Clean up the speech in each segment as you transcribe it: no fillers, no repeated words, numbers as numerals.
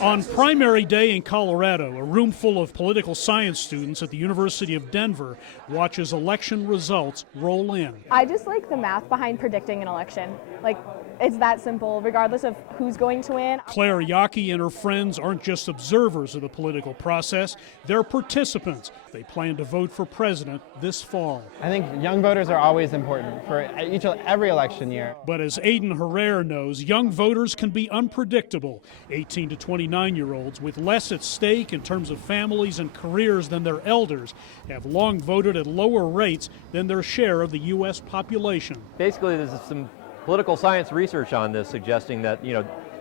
On primary day in Colorado, a room full of political science students at the University of Denver watches election results roll in. I just like the math behind predicting an election. Like, it's that simple, regardless of who's going to win. Claire Yockey and her friends aren't just observers of the political process, they're participants. They plan to vote for president this fall. I think young voters are always important for every election year. But as Aiden Herrera knows, young voters can be unpredictable. 18 to 29-year-olds with less at stake in terms of families and careers than their elders have long voted at lower rates than their share of the U.S. population. Basically, there's some political science research on this suggesting that,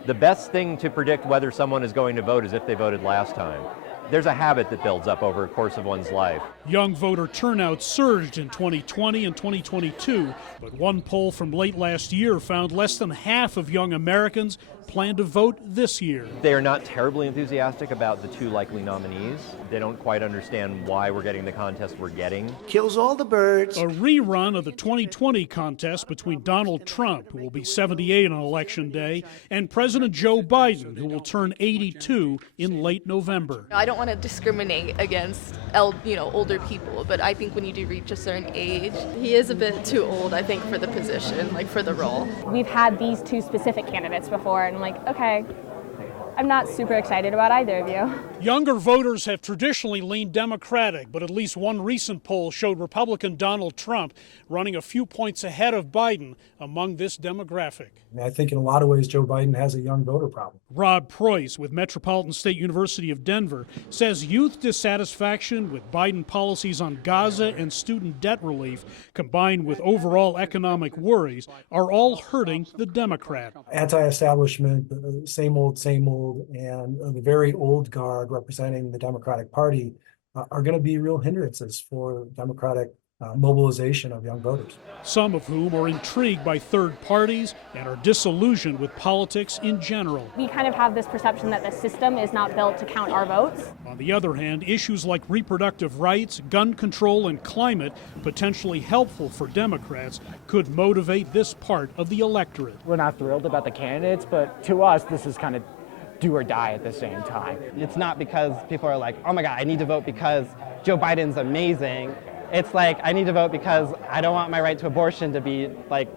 the best thing to predict whether someone is going to vote is if they voted last time. There's a habit that builds up over the course of one's life. Young voter turnout surged in 2020 and 2022, but one poll from late last year found less than half of young Americans plan to vote this year. They are not terribly enthusiastic about the two likely nominees. They don't quite understand why we're getting the contest we're getting. Kills all the birds. A rerun of the 2020 contest between Donald Trump, who will be 78 on Election Day, and President Joe Biden, who will turn 82 in late November. I don't want to discriminate against older people, but I think when you do reach a certain age, he is a bit too old, I think, for the position, like for the role. We've had these two specific candidates before, and I'm like, okay, I'm not super excited about either of you. Younger voters have traditionally leaned Democratic, but at least one recent poll showed Republican Donald Trump running a few points ahead of Biden among this demographic. I think in a lot of ways Joe Biden has a young voter problem. Rob Preuss with Metropolitan State University of Denver says youth dissatisfaction with Biden policies on Gaza and student debt relief, combined with overall economic worries, are all hurting the Democrat. Anti-establishment, same old, and the very old guard representing the Democratic Party are going to be real hindrances for Democratic mobilization of young voters. Some of whom are intrigued by third parties and are disillusioned with politics in general. We kind of have this perception that the system is not built to count our votes. On the other hand, issues like reproductive rights, gun control, and climate, potentially helpful for Democrats, could motivate this part of the electorate. We're not thrilled about the candidates, but to us, this is kind of do or die at the same time. It's not because people are like, oh my God, I need to vote because Joe Biden's amazing. It's like, I need to vote because I don't want my right to abortion to be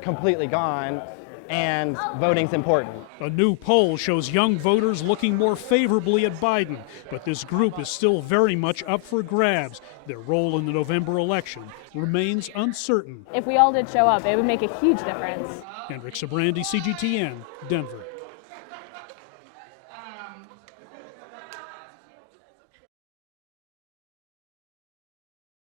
completely gone, and voting's important. A new poll shows young voters looking more favorably at Biden, but this group is still very much up for grabs. Their role in the November election remains uncertain. If we all did show up, it would make a huge difference. Hendrik, Sybrandy, CGTN, Denver.